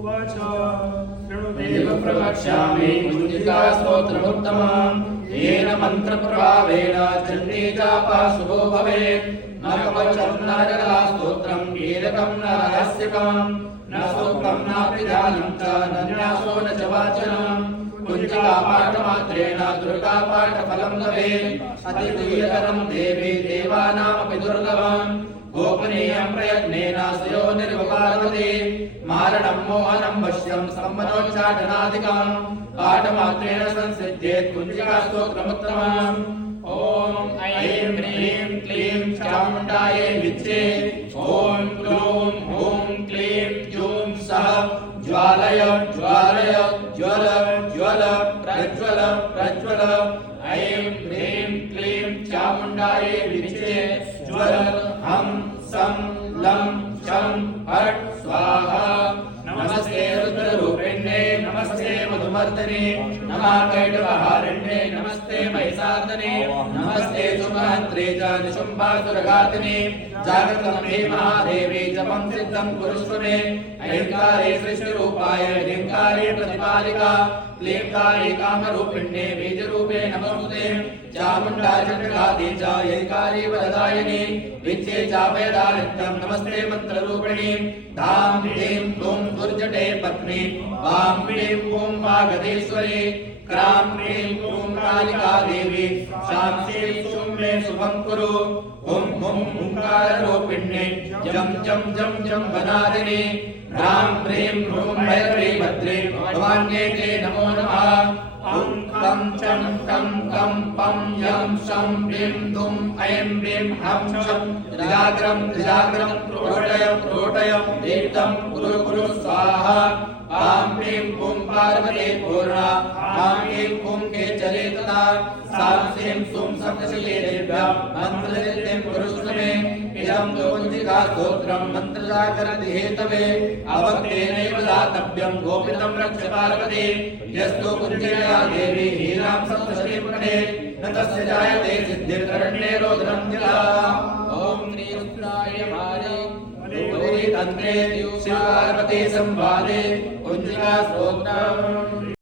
उवाच देव प्रवक्ष्यामि कुञ्जिका स्तोत्रमुत्तमम् येन मन्त्रप्रभावेण चण्डी चापा शुभो भवेत् न कवचं न जगदास्तोत्रं कीलकं न रहस्यकम् न सूक्तं नापि ध्यानं च न न्यासो न च वाचनम् कुञ्जिका पाठमात्रेण दुर्गा पाठफलं लभेत् अतिगुह्यतरं देवी देवानामपि दुर्लभम् गोपनीयं प्रयत्नेन स्वयो निर्विकारवते मारणं मोहनं वश्यं सम्मनोच्चाटनादिकं पाठमात्रेण संसिद्ध्येत् कुञ्जिका स्तोत्रमुत्तमम् ॐ ऐं ह्रीं क्लीं चामुण्डायै विद्ये ॐ क्लूं हूं क्लीं जूं सः ज्वालय ज्वालय ज्वल ज्वल प्रज्वल प्रज्वल ऐं ह्रीं क्लीं चामुण्डायै विद्ये ज्वल हं सं लं चं फट् स्वाहा नमस्ते रुद्ररूपिण्ये नमस्ते मधुमर्दने नमः कैटवहारिण्ये नमस्ते महिषार्दने नमस्ते सुमहन्त्रे च निशुम्भासुरघातिने जागृतं मे महादेवी जपं सिद्धं कुरुष्व मे ऐङ्कारे सृष्टिरूपाय ह्रीङ्कारे प्रतिपालिका क्लीङ्कारे कामरूपिण्ये बीजरूपे नमोऽस्तुते चामुण्डा चण्डकादि च ऐङ्कारे वरदायिनी विद्ये चाभयदारिद्र्यं नमस्ते मन्त्ररूपिणी धां ह्रीं क्लूं दुर्जटे पत्नी वां ह्रीं ॐ वागधेश्वरी क्रां ह्रीं ॐ कालिका देवी शां श्रीं शुं मे शुभं कुरु हुं हुं हुंकाररूपिण्ये जं जं जं जं वनादिनी ह्रां ह्रीं ह्रूं भैरवी भद्रे भवान्ये ते नमो नमः ॐ कं चं कं कं पं यं शं ह्रीं धुं ऐं ह्रीं हं शं त्रिजाग्रं त्रिजाग्रं क्रोटय क्रोटय दीप्तं कुरु कुरु स्वाहा आं ह्रीं ॐ पार्वती पूर्णा आं ह्रीं ॐ केचरे तथा सां श्रीं सुं सप्तशती देव्यां मन्त्रसिद्धिं कुरुष्व मे इदं तु कुञ्जिका स्तोत्रं मन्त्रजागरति हेतवे अवक्तेनैव दातव्यं गोपितं रक्ष पार्वती यस्तु कुञ्जिकया देवी हीरां सप्तशतीं पठेत् न तस्य जायते सिद्धिर्करण्ये रोदनं जिला ॐ श्रीरुद्राय मारे तन्त्रे शिव पार्वती संवादे कुञ्जिका स्तोत्रम्।